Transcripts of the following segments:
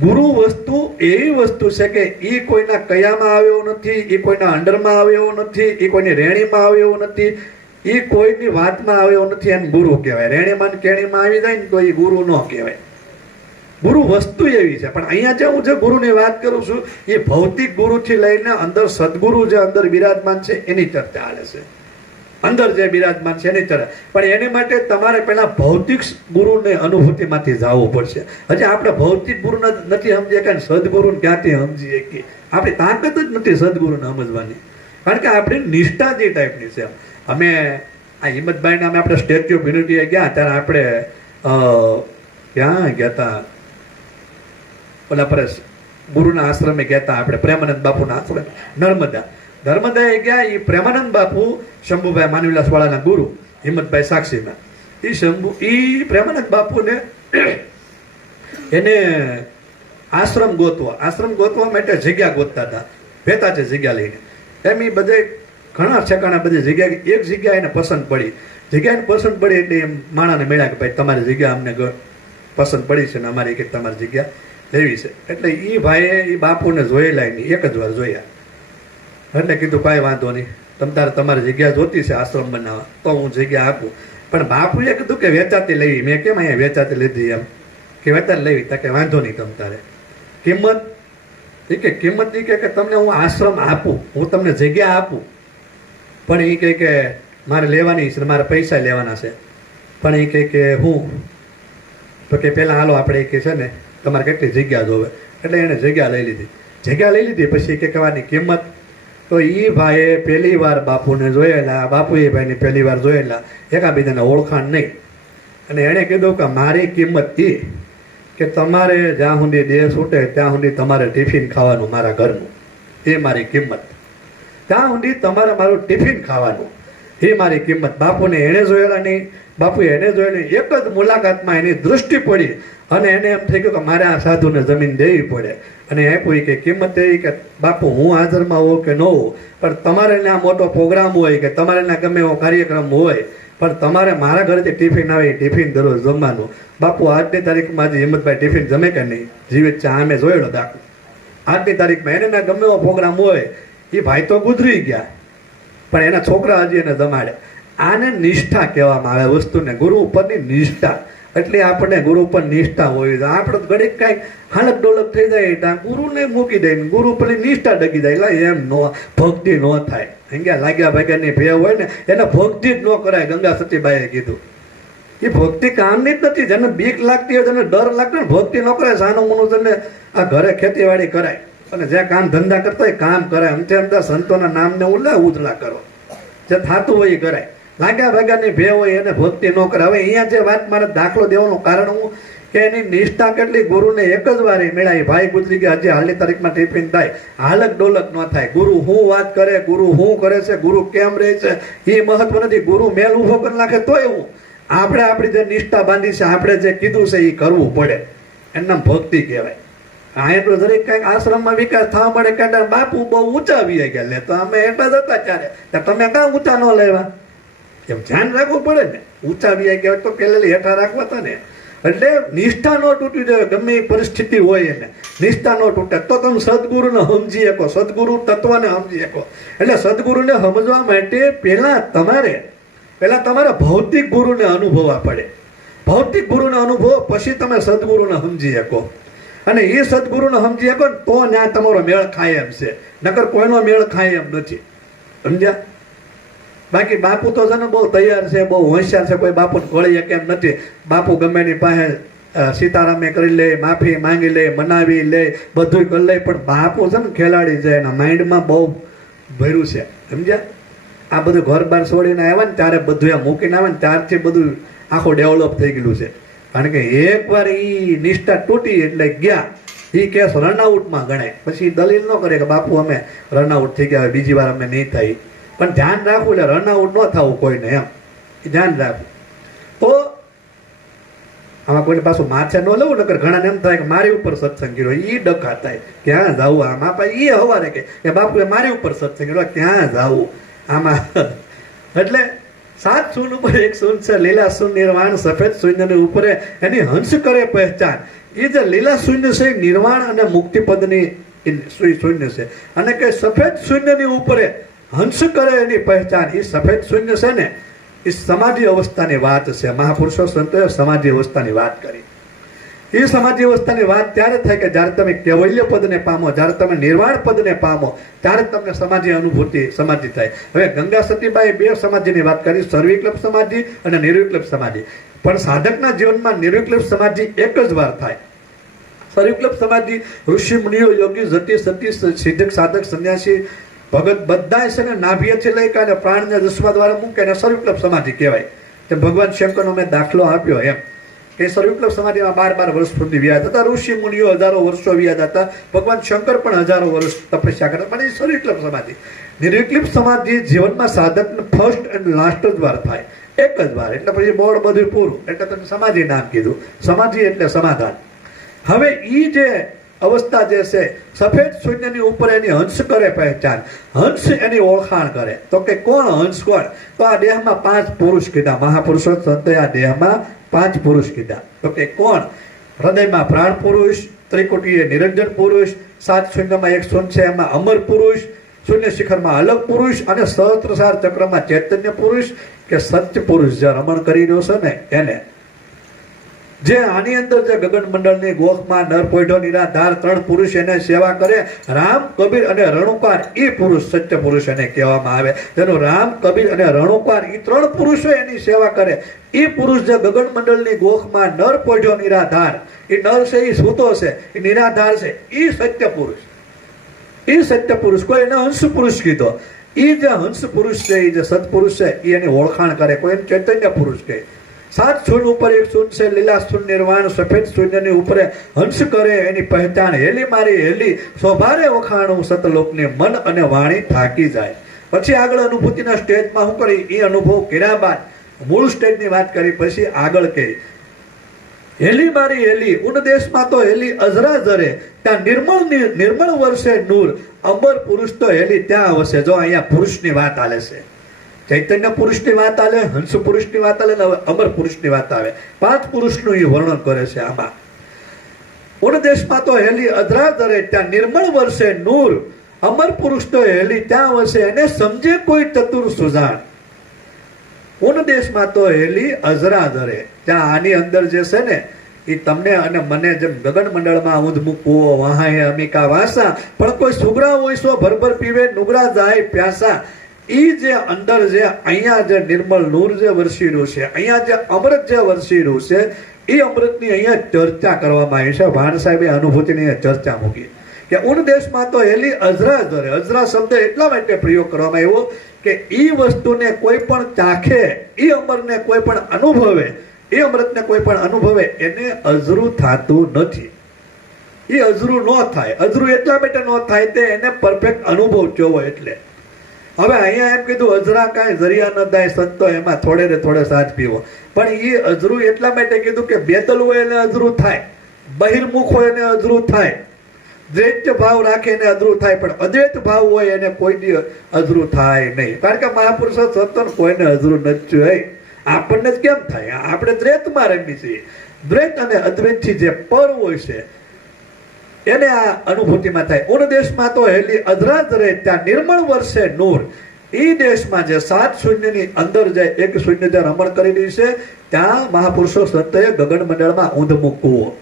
ગુરુ વસ્તુ એવી વસ્તુ છે કે એ કોઈના કયામાં આવ્યો નથી, એ કોઈના અંડરમાં આવ્યો નથી, એ કોઈની રેણીમાં આવ્યો નથી, એ કોઈની વાતમાં આવ્યો નથી. એને ગુરુ કહેવાય. રેણીમાં ને કેણીમાં આવી જાય ને તો એ ગુરુ ન કહેવાય. ગુરુ વસ્તુ એવી છે. પણ અહીંયા જે હું જે ગુરુની વાત કરું છું એ ભૌતિક ગુરુથી લઈને અંદર સદગુરુ જે અંદર બિરાજમાન છે એની ચર્ચા હાલે છે. અંદર જે બિરાજમાન છે એની ચર્ચા. પણ એની માટે તમારે પહેલા ભૌતિક ગુરુને અનુભૂતિમાંથી જવું પડશે. હજી આપણે ભૌતિક ગુરુને નથી સમજીએ કે સદગુરુને ક્યાંથી સમજીએ કે આપણી તાકાત જ નથી સદગુરુને સમજવાની. કારણ કે આપણી નિષ્ઠા જે ટાઈપની છે. અમે આ હિંમતભાઈને અમે આપણે સ્ટેચ્યુ ઓફ યુનિટી ગયા ત્યારે આપણે ક્યાં ગયા હતા, ઓલા પર ગુરુના આશ્રમે ગયા હતા આપણે, પ્રેમાનંદ બાપુના આશ્રમે નર્મદાએ ગયા. એ પ્રેમાનંદ બાપુ શંભુભાઈ માનવીલાસ વાળાના ગુરુ હિંમતભાઈ સાક્ષીના, એ પ્રેમાનંદ બાપુને એને આશ્રમ ગોતવા માટે જગ્યા ગોતતા હતા. ભેતા છે જગ્યા લઈને. એમ એ બધે ઘણા ઠેકાણા બધી જગ્યા, એક જગ્યા એને પસંદ પડી. જગ્યા એને પસંદ પડી એટલે એમ માણાને મળ્યા કે ભાઈ તમારી જગ્યા અમને પસંદ પડી છે ને અમારી કે તમારી જગ્યા લેવી છે. એટલે એ ભાઈએ એ બાપુને જોયેલા નહીં, એક જ વાર જોયા. એટલે કીધું કાંઈ વાંધો નહીં, તમારી જગ્યા જોતી છે આશ્રમ બનાવવા તો હું જગ્યા આપું. પણ બાપુએ કીધું કે વેચાતી લેવી. મેં કેમ અહીંયા વેચાતી લીધી એમ કે વેચાતી લેવી? તા કે વાંધો નહીં તમારે કિંમત. એ કે કિંમત એ કે તમને હું આશ્રમ આપું, હું તમને જગ્યા આપું, પણ એ કહે કે મારે લેવાની છે, મારે પૈસા લેવાના છે. પણ એ કહે કે હું તો કે પહેલાં હાલો આપણે કે છે ને તમારે કેટલી જગ્યા જોવે. એટલે એણે જગ્યા લઈ લીધી. પછી કે કહેવાની કિંમત. તો એ ભાઈએ પહેલી વાર બાપુને જોયેલા, બાપુએ ભાઈને પહેલી વાર જોયેલા, એકાબીજાને ઓળખાણ નહીં. અને એણે કીધું કે મારી કિંમત એ કે તમારે જ્યાં સુધી દેહ છૂટે ત્યાં સુધી તમારે ટિફિન ખાવાનું મારા ઘરનું, એ મારી કિંમત. ત્યાં સુધી તમારે મારું ટિફિન ખાવાનું, એ મારી કિંમત. બાપુને એણે જોયેલા નહીં, બાપુએ એને જોયેલી. એક જ મુલાકાતમાં એની દૃષ્ટિ પડી અને એને એમ થઈ ગયું કે મારે આ સાધુને જમીન દેવી પડે. અને આપ્યું કે કિંમત એવી કે બાપુ હું હાજરમાં હોઉં કે ન હોઉં, પણ તમારે ત્યાં મોટો પ્રોગ્રામ હોય કે તમારે ત્યાં ગમે એવો કાર્યક્રમ હોય, પણ તમારે મારા ઘરેથી ટિફિન આવે, ટિફિન દરરોજ જમવાનું. બાપુ આજની તારીખમાં આજે હિંમતભાઈ ટિફિન જમે કે નહીં? જીવિત છે, આમે જોયેલો દાખલો. આજની તારીખમાં એને ત્યાં ગમે એવો પ્રોગ્રામ હોય, એ ભાઈ તો ગુજરી ગયા પણ એના છોકરા હજી એને જમાડે. આને નિષ્ઠા કહેવામાં આવે વસ્તુને, ગુરુ ઉપરની નિષ્ઠા. એટલે આપણે ગુરુ ઉપર નિષ્ઠા હોય. આપણે ઘડીક કાંઈક હાલત ડોલક થઈ જાય ત્યાં ગુરુને મૂકી દે, ગુરુ ઉપરની નિષ્ઠા ડગી જાય. એટલે એમ નો ભક્તિ ન થાય. અહીંયા લાગ્યા ભાગ્યાની ભેવ હોય ને એને ભક્તિ જ ન કરાય. ગંગા સતીબાઈએ કીધું એ ભક્તિ કામની જ નથી. જેને બીક લાગતી હોય, જેને ડર લાગતો હોય, ભક્તિ ન કરાય. સાનું મનું તને આ ઘરે ખેતીવાડી કરાય અને જ્યાં કામ ધંધા કરતા હોય કામ કરાય. અંતે સંતોના નામને ઉજળા કરો, જે થતું હોય એ કરાય. લાગ્યા ભાગ્યાની ભે હોય એને ભક્તિ ન કરે. હવે અહીંયા જે વાત મારે દાખલો દેવાનું કારણ હું કે એની નિષ્ઠા કેટલી. ગુરુને એક જ વાર મેળાય. ભાઈ ગુજરી ગયા, હજી હાલની તારીખમાં ટિફિન થાય, હાલક ડોલક ન થાય. ગુરુ શું વાત કરે, ગુરુ શું કરે છે, ગુરુ કેમ રહે છે એ મહત્વ નથી. ગુરુ મેલ ઉભો કરી નાખે તો એવું આપણે આપણી જે નિષ્ઠા બાંધી છે, આપણે જે કીધું છે એ કરવું પડે. એનું ભક્તિ કહેવાય. હા એટલું જરીક કંઈક આશ્રમમાં વિકાસ થવા મળે કે બાપુ બહુ ઊંચા વી ગયા લે તો અમે એટલા જ હતા ત્યારે તમે કાં ઊંચા ન લેવા? એમ ધ્યાન રાખવું પડે ને. ઊંચા વી ગયા હોય તો પેલા હેઠા રાખવા હતા ને. એટલે નિષ્ઠા ન તૂટી જાય. ગમે એ પરિસ્થિતિ હોય એને નિષ્ઠા ન તૂટે તો તમે સદગુરુને સમજી શકો, સદગુરુ તત્વને સમજી શકો. એટલે સદગુરુને સમજવા માટે પહેલા તમારે ભૌતિક ગુરુને અનુભવવા પડે. ભૌતિક ગુરુને અનુભવો પછી તમે સદગુરુને સમજી શકો. અને એ સદગુરુને સમજી શકો ને તો ત્યાં તમારો મેળ ખાય એમ છે. નકર કોઈનો મેળ ખાય એમ નથી. સમજ્યા? બાકી બાપુ તો છે ને બહુ તૈયાર છે, બહુ હોશિયાર છે. કોઈ બાપુ ગળી કેમ નથી. બાપુ ગમે એની પાસે સીતારામે કરી લે, માફી માંગી લે, મનાવી લે, બધું કરી લે. પણ બાપુ છે ને ખેલાડી છે, એના માઇન્ડમાં બહુ ભર્યું છે. સમજ્યા? આ બધું ઘર બાર છોડીને આવ્યા ને ત્યારે બધું એમ મૂકીને આવે ને ત્યારથી બધું આખું ડેવલપ થઈ ગયેલું છે. કારણ કે એકવાર એ નિષ્ઠા તૂટી એટલે ગયા. એ કેસ રનઆઉટમાં ગણાય. પછી દલીલ ન કરે કે બાપુ અમે રનઆઉટ થઈ ગયા, બીજી વાર અમે નહીં થાય. પણ ધ્યાન રાખવું એટલે રનઆઉટ ન થવું કોઈને, એમ એ ધ્યાન રાખવું. તો આમાં કોઈને પાછું માથે ન લેવું. નકર ઘણા એમ થાય કે મારી ઉપર સત્સંગ કર્યો, એ ડખા થાય. ક્યાં જવું આમાં? એ હવારે કે બાપુએ મારી ઉપર સત્સંગ કર્યો, ક્યાં જવું આમાં? એટલે 7 શૂન્ય ઉપર 1 શૂન્ય છે. લીલા શૂન્ય નિર્વાણ સફેદ શૂન્યની ઉપર એની હંસ કરે પહેચાન. એ જે લીલા શૂન્ય છે એ નિર્વાણ અને મુક્તિ પદની શૂન્ય છે. અને કે સફેદ શૂન્યની ઉપર હંસ કરે એની પહેચાન. એ સફેદ શૂન્ય છે ને એ સમાધિ અવસ્થાની વાત છે. મહાપુરુષો સંતોએ સમાધિ અવસ્થાની વાત કરી. એ સમાધિ અવસ્થાની વાત ત્યારે થાય કે જ્યારે તમે કૈવલ્ય પદને પામો, જ્યારે તમે નિર્વાણ પદને પામો, ત્યારે તમને સમાધિ અનુભૂતિ સમાધિ થાય. હવે ગંગા સતીબાએ બે સમાધિની વાત કરી, સર્વિકલ્પ સમાધિ અને નિર્વિકલ્પ સમાધિ. પણ સાધકના જીવનમાં નિર્વિકલ્પ સમાધિ એક જ વાર થાય. સર્વિકલ્પ સમાધિ ઋષિ મુનિઓ, યોગી, જતી, સતી, સિદ્ધક, સાધક, સંન્યાસી, ભગત બધા છે ને નાભિયથી લઈ અને પ્રાણને દસમા દ્વારા મૂકે એને સર્વિકલ્પ સમાધિ કહેવાય. તેમ ભગવાન શંકરનો મેં દાખલો આપ્યો એમ કે સર્વિકલ્પ સમાધિમાં 12 વર્ષ સુધી વ્યાજ હતા. ઋષિ મુનિઓ હજારો વર્ષો વ્યાજ હતા. ભગવાન શંકર પણ હજારો વર્ષ તપસ્યા કરતા. પણ એ સર્વિકલ્પ સમાધિ. નિર્વિકલ્પ સમાધિ જીવનમાં સાધકને ફર્સ્ટ એન્ડ લાસ્ટ જ વાર થાય, એક જ વાર. એટલે પછી બોર્ડ બધું પૂરું, એટલે તમે સમાધિ નામ કીધું. સમાધિ એટલે સમાધાન. હવે એ જે અવસ્થા જે છે સફેદ શૂન્યની ઉપર એની હંસ કરે પહેચાન, હંસ એની ઓળખાણ કરે. તો કે કોણ હંસ કોણ? તો આ દેહમાં 5 પુરુષ કીધા. મહાપુરુષો સંતોએ આ દેહમાં 5 પુરુષ કીધા. તો કે કોણ? હૃદયમાં પ્રાણ પુરુષ, ત્રિકુટીએ નિરંજન પુરુષ, 7 શૂન્યમાં 1 શૂન્ય છે એમાં અમર પુરુષ, શૂન્ય શિખરમાં અલગ પુરુષ અને સહસ્ત્રસાર ચક્રમાં ચૈતન્ય પુરુષ કે સત્ય પુરુષ જે રમણ કરી રહ્યો છે ને એને. જે આની અંદર જે ગગન મંડળની ગોખમાં નર પોઢો નિરાધાર 3 પુરુષ એને સેવા કરે, રામ, કબીર અને રણુકાર, એ પુરુષ સત્ય પુરુષ એને કહેવામાં આવે. જેનું રામ, કબીર અને રણુકાર એ 3 પુરુષો એની સેવા કરે, એ પુરુષ જે ગગન મંડળની ગોખમાં નર પોઢો નિરાધાર, એ નર છે, એ સૂતો છે, એ નિરાધાર છે, એ સત્ય પુરુષ. એ સત્ય પુરુષ, કોઈ એને હંસ પુરુષ કીધો. એ જે હંસ પુરુષ છે, એ જે સત્પુરુષ છે, એ એની ઓળખાણ કરે. કોઈ એને ચૈતન્ય પુરુષ કહે. 7 શૂન્ય ઉપર 1 શૂન્ય છે, લીલા શૂન્ય નિર્વાણ, સફેદ શૂન્યની ઉપર હંસ કરે એની પહેચાન. હેલી મારી હેલી સ્વભારે વખાણું સતલોકને મન અને વાણી થાકી જાય. પછી આગળ અનુભૂતિના સ્ટેજમાં શું કરી? એ અનુભવ કર્યા બાદ મૂળ સ્ટેજની વાત કરી. પછી આગળ કહી હેલી મારી હેલી ઉન દેશમાં તો હેલી અજરા જરે, ત્યાં નિર્મળ વર્ષે નૂર, અમર પુરુષ તો હેલી ત્યાં વસે. જો અહીંયા પુરુષની વાત આલે છે, ચૈતન્ય પુરુષની વાત આલે, હંસ પુરુષની વાત આલે, અમર પુરુષની વાત આવે. 5 પુરુષનું એ વર્ણન કરે છે આમાં. ઉન દેશમાં તો હેલી અધરા ધરે, ત્યાં નિર્મળ વર્ષે નૂર, અમર પુરુષ તો હેલી ત્યાં વસે, એને સમજે કોઈ ચતુર સુજાણ. ઉન દેશમાં તો હેલી અજરા ધરે, ત્યાં આની અંદર જે છે ને એ તમને અને મને જેમ ગગન મંડળમાં ઊંધ મૂકવો વહાય અમિકા વાસા, પણ કોઈ સુગરા હોય સો ભરભર પીવે નુગરા જાય પ્યાસા. એ જે અંદર જે અહીંયા જે નિર્મળ નૂર જે વરસી રહ્યું છે, અહીંયા જે અમૃત જે વરસી રહ્યું છે, એ અમૃતની અહીંયા ચર્ચા કરવામાં આવી છે. ભાણ સાહેબે અનુભૂતિની ચર્ચા મૂકી કે ઉન દેશમાં તો હેલી અજરા ધરે. અજરા શબ્દ એટલા માટે પ્રયોગ કરવામાં આવ્યો કે એ વસ્તુને કોઈ પણ ચાખે, એ અમરને કોઈ પણ અનુભવે, એ અમૃતને કોઈ પણ અનુભવે, એને અજરું થતું નથી. એ અજરું ન થાય. અજરું એટલા માટે ન થાય તે એને પરફેક્ટ અનુભવ થયો એટલે. હવે અહીંયા એમ કીધું અજરા કાંઈ જરિયા ન થાય સંતો એમાં થોડે ને થોડે સાથ પીવો. પણ એ અજરું એટલા માટે કીધું કે બેદલ હોય એને અજરું થાય, બહિર્મુખ હોય એને અજરું થાય, દ્વૈત ભાવ રાખે એને અજરું થાય, પણ અદ્વૈત ભાવ હોય એને કોઈ દી અજરું થાય નહીં. કારણ કે મહાપુરુષો સંતો કોઈને અજરું નથી હોય. આપણને જ કેમ થાય? આપણે દ્વૈતમાં રમી છીએ. દ્વૈત અને અદ્વૈતથી જે પર હોય છે એને આ અનુભૂતિમાં થાય. ઉન દેશમાં તો હેલી અધરા ધરે, ત્યાં નિર્મળ વર્ષે નૂર. એ દેશમાં જે 7 શૂન્યની અંદર જે 1 શૂન્ય જે રમણ કરી રહી છે, ત્યાં મહાપુરુષો સંતોએ ગગન મંડળમાં ઊંધ મૂકવો.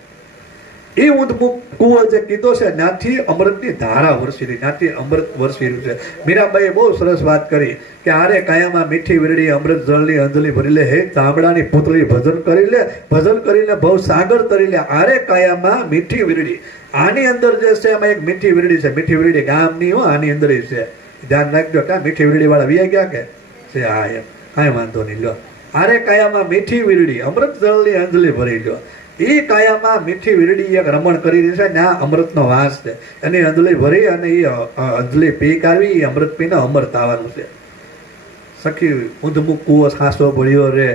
એ ઊંધ મૂકવો જે કીધો છે, ત્યાંથી અમૃતની ધારા વરસી રહી, ત્યાંથી અમૃત વરસી રહ્યું છે. મીરાબાઈએ બહુ સરસ વાત કરી કે આરે કાયામાં મીઠી વીરડી અમૃત જળની અંજલિ ભરી લે, હે તાંબડાની પુતળી ભજન કરી લે, ભજન કરીને ભવ સાગર તરી લે. આરે કાયામાં મીઠી વીરડી. આની અંદર જે છે એમાં એક મીઠી વીરડી છે. મીઠી વીરડી ગામની હો, આની અંદર છે. ધ્યાન રાખજો. ક્યાં મીઠી વીરડી વાળા વ્યા ગયા કે છે? હા એમ, કાંઈ વાંધો નહીં. લો, આરે કાયામાં મીઠી વીરડી અમૃત જળની અંજલિ ભરી લો. એ કાયામાં મીઠી વીરડી એક રમણ કરી રહી છે, ત્યાં અમૃતનો વાસ છે. એની અંજલિ ભરી અને એ અંજલિ પી કાઢવી, એ અમૃત પીને અમર થવાનું છે. સખી ઊંધ મૂકવો ખાસો ભળ્યો રે,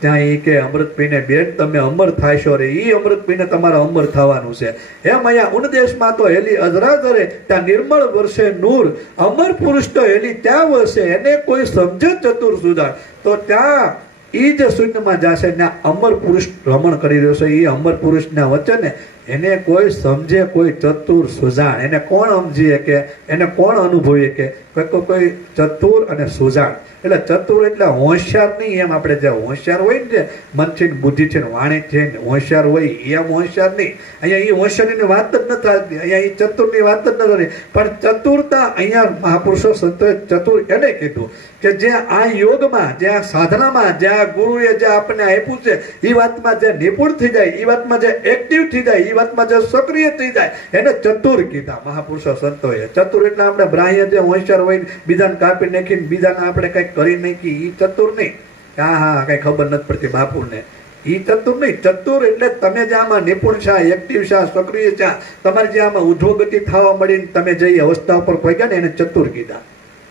ત્યાં એ કે અમૃત પીને બેન તમે અમર થાશો રે. એ અમૃત પીને તમારે અમર થવાનું છે. એમ અહીંયા ઉન દેશમાં તો હેલી અજરા ધરે, ત્યાં નિર્મળ વર્ષે નૂર, અમર પુરુષ તો હેલી ત્યાં વસે, એને કોઈ સમજે ચતુર સુધાર. તો ત્યાં એ જે શૂન્યમાં જશે ત્યાં અમર પુરુષ રમણ કરી રહ્યો છે. એ અમર પુરુષના વચને એને કોઈ સમજે, કોઈ ચતુર સુજાણ, એને કોણ સમજીએ કે એને કોણ અનુભવીએ કે કોઈ ચતુર અને સુજાણ. એટલે ચતુર એટલે હોશિયાર નહીં, એમ આપણે જે હોશિયાર હોય ને, જે મનથી બુદ્ધિ છે વાણી છે હોશિયાર હોય એમ હોશિયાર નહીં. અહીંયા એ હોશિયારીની વાત જ નથી થતી, અહીંયા એ ચતુરની વાત જ નથી. પણ ચતુરતા અહીંયા મહાપુરુષો સંતોએ ચતુર એને કીધું કે જે આ યોગમાં, જે આ સાધનામાં, જે આ ગુરુએ જે આપણને આપ્યું છે એ વાતમાં જે નિપુણ થઈ જાય, એ વાતમાં જે એક્ટિવ થઈ જાય, એ વાતમાં જે સક્રિય થઈ જાય, એને ચતુર કીધા મહાપુરુષો સંતોએ. ચતુર એટલે આપણે બ્રાહ્ય જે હોશિયાર હોય બીજાને કાપી નાખીને બીજાને આપણે કંઈક કરી નાખી, એ ચતુર નહીં. હા કઈ ખબર નથી પડતી બાપુને, એ ચતુર નહીં. ચતુર એટલે તમે જે આમાં નિપુણ છે, એક્ટિવ છે, સક્રિય છે, તમારે જે આમાં ઉધોગતિ થવા મળીને તમે જે અવસ્થા ઉપર પહોંચ્યા ને, એને ચતુર કીધા,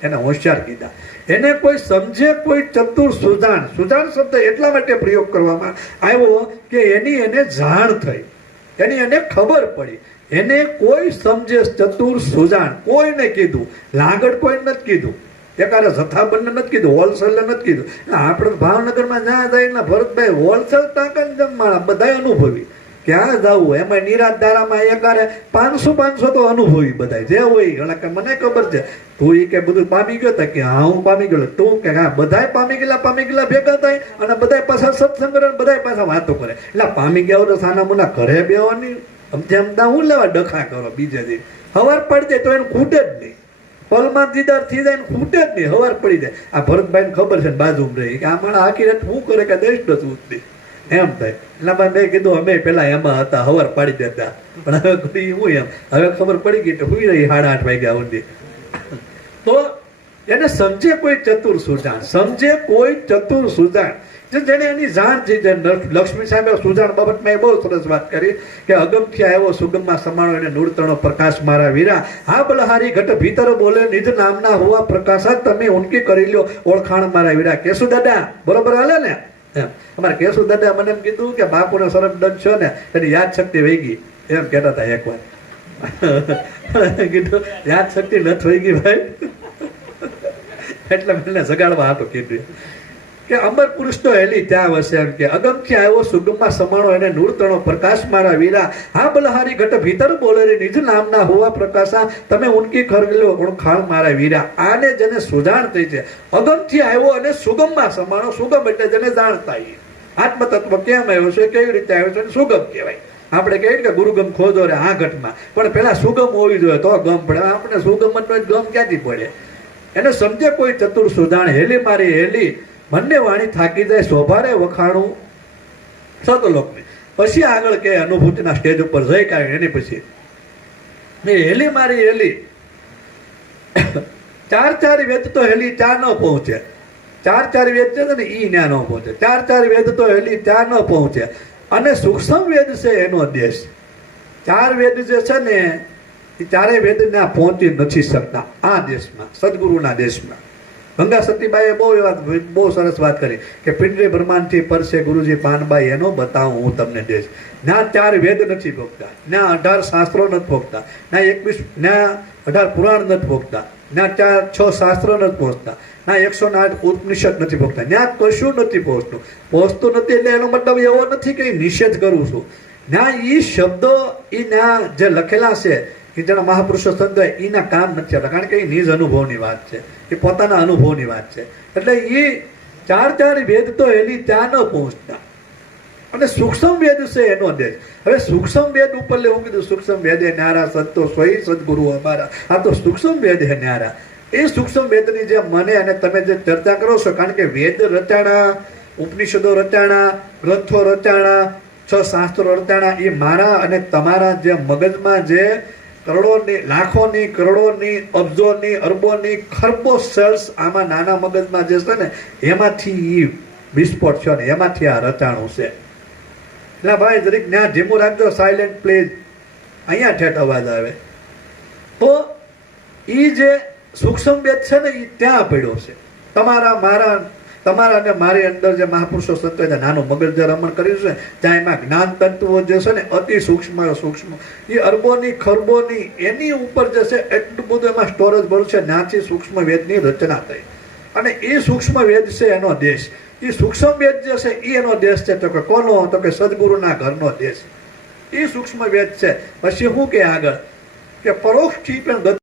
એને હોશિયાર કીધા. એને કોઈ સમજે, કોઈ ચતુર સુજાણ. સુજાણ શબ્દ એટલા માટે પ્રયોગ કરવામાં આવ્યો કે એની એને જાણ થઈ, એની એને ખબર પડી. એને કોઈ સમજે, ચતુર સુજાણ કોઈને કીધું, લાગડ કોઈ નથી કીધું, એકારે જથ્થાબંધ નથી કીધું, હોલસેલ નથી કીધું. આપણે ભાવનગરમાં જ્યાં જાય ને ભરતભાઈ હોલસેલ ટાંકન જમવાના બધા અનુભવી. ક્યાં જવું એમાં નિરાધારામાં એકારે 500 તો અનુભવી બધા જે હોય. કે મને ખબર છે તું એ કે બધું પામી ગયો તા કે હા હું પામી ગયો, તું કે હા બધા પામી ગયેલા ભેગા થાય અને બધા પાછા સત્સંગ કરે, બધા પાછા વાતો કરે. એટલે પામી ગયા તો સાના મુના ઘરે બેવાની સમજ્યા હું લેવા ડખા કરો. બીજે દી હવાર પડી જાય તો એને ખૂટે જ નહીં, પલમાં દીદાર થઈ જાય ને ખૂટે જ નહીં, હવાર પડી જાય. આ ભરતભાઈને ખબર છે બાજુ રહી કે આ મારા આખી રાત શું કરે કે દેશ નથી એમ થાય. એટલે મેં કીધું અમે પેલા એમાં હતા, હવાર પાડી દેતા, પણ હવે હું એમ હવે ખબર પડી ગઈ તો હુઈ રહી 8:30 વાગ્યા સુધી. તો એને સમજે કોઈ ચતુર સુજાણ, સમજે કોઈ ચતુર સુજાણ, જેને એની જાણ થઈ જાય. લક્ષ્મી સાહેબે સુજાણ બાબતમાં એ બહુ સરસ વાત કરી કે અગમથી આવ્યો સુગમમાં સમાણો એને નૂરતણો પ્રકાશ મારા વીરા, હા બલહારી ઘટ ભીતર બોલે નિજ નામના હોવા પ્રકાશા તમે ઉનકી કરી લ્યો ઓળખાણ મારા વીરા. કેશુ દાદા બરોબર હાલે ને એમ. અમારે કેશુ દાદા મને એમ કીધું કે બાપુને સરસ દંડ છે ને એની યાદ શક્તિ વહી ગઈ એમ કહેતા હતા એકવાર. કીધું યાદ શક્તિ નથી વહી ગઈ ભાઈ, એટલે મને જગાડવા હાટું કીધું કે અમર પુરુષ તો હેલી ત્યાં વસે એમ કે અગમથી આવ્યો સુગમમાં સમાણો એને નૂરતણો પ્રકાશ મારા વીરા, હા બલહારી ઘટ ભીતર બોલેરી નિજ નામના હોવા પ્રકાશા તમે ઉનકી ખરગલો ઓળખાણ મારા વીરા. આને જેને સુજાણ થઈ છે, અગમથી આવ્યો અને સુગમમાં સમાણો. સુગમ એટલે જેને જાણતા આત્મતત્વ કેમ આવ્યો છે, કેવી રીતે આવ્યો છે, સુગમ કહેવાય. આપણે કહીએ કે ગુરુગમ ખોજો રે આ ઘટમાં, પણ પેલા સુગમ હોવી જોઈએ તો ગમ પડે. આપણે સુગમ ગમ ક્યાંથી પડે? એને સમજે કોઈ ચતુર સુજાણ, હેલી મારી હેલી બંને વાણી થાકી જાય શોભારે વખાણું સતલોકની. પછી આગળ કે અનુભૂતિના સ્ટેજ ઉપર જઈ કાઢે એની પછી હેલી મારી હેલી. 4 વેદ તો હેલી ત્યાં ન પહોંચે, 4 વેદ છે ને ઈ ત્યાં ન પહોંચે, 4 વેદ તો હેલી ત્યાં ન પહોંચે. અને સૂક્ષ્મ વેદ છે એનો દેશ. 4 વેદ જે છે ને એ 4 વેદ ત્યાં પહોંચી નથી શકતા આ દેશમાં, સદગુરુના દેશમાં. ગંગા સતીબાઈએ બહુ સરસ વાત કરી કે પિંડરી બ્રહ્માંડથી પરસે ગુરુજી પાનબાઈ એનો બતાવું હું તમને દેશ. ના 4 વેદ નથી ભોગતા, ના 18 શાસ્ત્રો નથી ભોગતા, ના 21 ના 18 પુરાણ નથી ભોગતા, ના 6 શાસ્ત્રો નથી પહોંચતા, ના 108 ઉપનિષદ નથી ભોગતા, ત્યાં કશું નથી પહોંચતું નથી. એટલે એનો મતલબ એવો નથી કે નિષેધ કરું છું. ના એ શબ્દો એ ના જે લખેલા છે એ જેના મહાપુરુષો સંતો એના કામ નથી આવતા, કારણ કે એ નિજ અનુભવની વાત છે, એ પોતાના અનુભવની વાત છે. એટલે એ 4 વેદ તો એની ત્યાં ન પહોંચતા. અને સૂક્ષ્મ વેદ છે એનો દેશ. હવે સૂક્ષ્મ વેદ ઉપર લેવું કીધું, સૂક્ષ્મ વેદ એ ન્યારા સંતો સોઈ સદગુરુ અમારા. આ તો સૂક્ષ્મ વેદ હે ન્યારા. એ સૂક્ષ્મ વેદની જે મને અને તમે જે ચર્ચા કરો છો, કારણ કે વેદ રચાણા, ઉપનિષદો રચાણા, ગ્રંથો રચાણા, 6 શાસ્ત્રો રચાણા, એ મારા અને તમારા જે મગજમાં જે કરોડોની, લાખોની, કરોડોની, અબજોની, અરબોની, ખરબો સેલ્સ આમાં નાના મગજમાં જે છે ને એમાંથી વિસ્ફોટ છે ને એમાંથી આ રચાણું છે. એટલે ભાઈ જરીક ત્યાં ધીમું રાખજો, સાયલેન્ટ પ્લીઝ. અહીંયા ઠેઠ અવાજ આવે તો એ જે સૂક્ષ્મ વેદ છે ને એ ત્યાં પડ્યો છે. તમારા અને મારી અંદર જે મહાપુરુષો સંતોએ નાનું મગજ જે રમણ કર્યું છે, ત્યાં એમાં જ્ઞાન તત્વો જે છે ને અતિ સૂક્ષ્મ એ અરબોની, ખરબોની એની ઉપર જે છે એટલું બધું એમાં સ્ટોરેજ બળ છે. ત્યાંથી સૂક્ષ્મ વેદની રચના થઈ અને એ સૂક્ષ્મ વેદ છે એનો દેશ. એ સૂક્ષ્મ વેદ જે છે એ એનો દેશ છે. તો કે કોનો? તો કે સદગુરુના ઘરનો દેશ. એ સૂક્ષ્મ વેદ છે. પછી શું કે આગળ કે પરોક્ષથી પણ